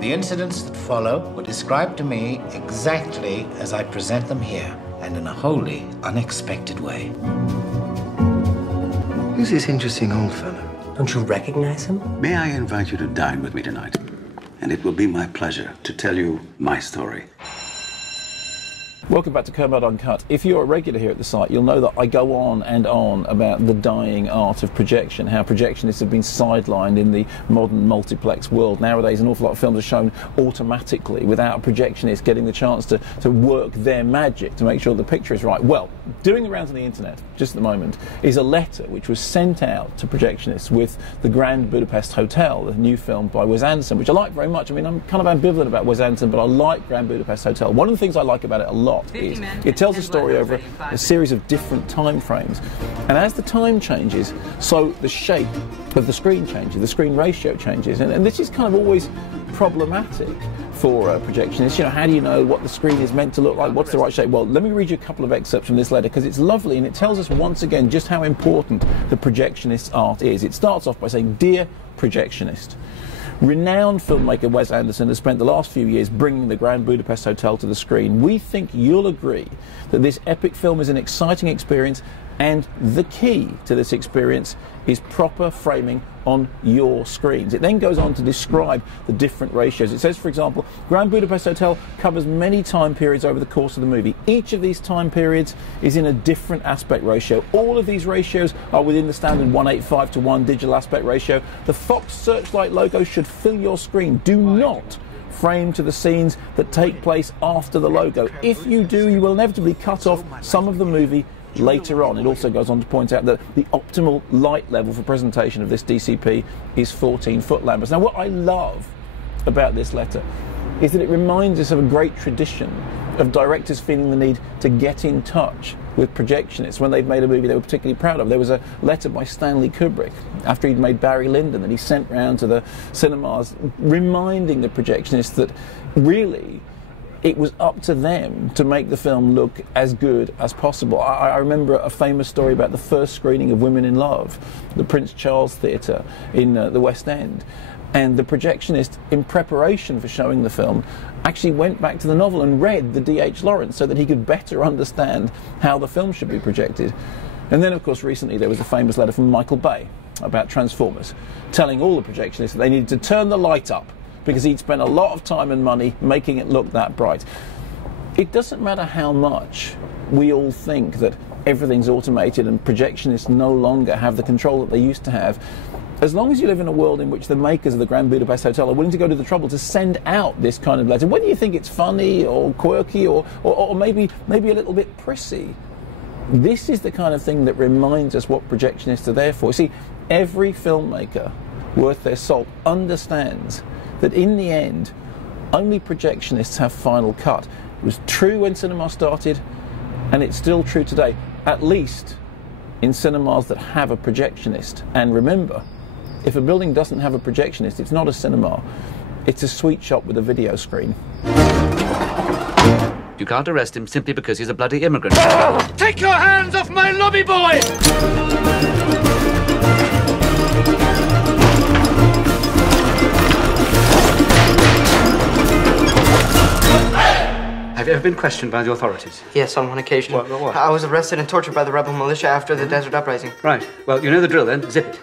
The incidents that follow were described to me exactly as I present them here, and in a wholly unexpected way. Who's this interesting old fellow? Don't you recognize him? May I invite you to dine with me tonight? And it will be my pleasure to tell you my story. Welcome back to Kermode Uncut. If you're a regular here at the site, you'll know that I go on and on about the dying art of projection, how projectionists have been sidelined in the modern multiplex world. Nowadays, an awful lot of films are shown automatically without a projectionist getting the chance to work their magic to make sure the picture is right. Well, doing the rounds on the internet, just at the moment, is a letter which was sent out to projectionists with the Grand Budapest Hotel, the new film by Wes Anderson, which I like very much. I mean, I'm kind of ambivalent about Wes Anderson, but I like Grand Budapest Hotel. One of the things I like about it a lot is it tells a story over a series of different time frames, and as the time changes, so the shape of the screen changes, the screen ratio changes, and this is kind of always problematic for projectionists. You know, how do you know what the screen is meant to look like? What's the right shape? Well, let me read you a couple of excerpts from this letter because it's lovely and it tells us once again just how important the projectionist's art is. It starts off by saying, "Dear projectionist, renowned filmmaker Wes Anderson has spent the last few years bringing the Grand Budapest Hotel to the screen. We think you'll agree that this epic film is an exciting experience, and the key to this experience is proper framing on your screens." It then goes on to describe the different ratios. It says, for example, Grand Budapest Hotel covers many time periods over the course of the movie. Each of these time periods is in a different aspect ratio. All of these ratios are within the standard 1:8:5:1 digital aspect ratio. The Fox Searchlight logo should fill your screen. Do not frame to the scenes that take place after the logo. If you do, you will inevitably cut off some of the movie later on. It also goes on to point out that the optimal light level for presentation of this DCP is 14-foot lamps. Now, what I love about this letter is that it reminds us of a great tradition of directors feeling the need to get in touch with projectionists when they've made a movie they were particularly proud of. There was a letter by Stanley Kubrick after he'd made Barry Lyndon that he sent round to the cinemas reminding the projectionists that really it was up to them to make the film look as good as possible. I remember a famous story about the first screening of Women in Love, the Prince Charles Theatre in the West End. And the projectionist, in preparation for showing the film, actually went back to the novel and read the D.H. Lawrence so that he could better understand how the film should be projected. And then, of course, recently there was a famous letter from Michael Bay about Transformers, telling all the projectionists that they needed to turn the light up because he'd spent a lot of time and money making it look that bright. It doesn't matter how much we all think that everything's automated and projectionists no longer have the control that they used to have. As long as you live in a world in which the makers of the Grand Budapest Hotel are willing to go to the trouble to send out this kind of letter, whether you think it's funny or quirky or maybe a little bit prissy, this is the kind of thing that reminds us what projectionists are there for. See, every filmmaker worth their salt understands that in the end, only projectionists have final cut. It was true when cinema started, and it's still true today, at least in cinemas that have a projectionist. And remember, if a building doesn't have a projectionist, it's not a cinema, it's a sweet shop with a video screen. You can't arrest him simply because he's a bloody immigrant. Take your hands off my lobby boy! Have you ever been questioned by the authorities? Yes, on one occasion. What? I was arrested and tortured by the rebel militia after the desert uprising. Right. Well, you know the drill then. Zip it.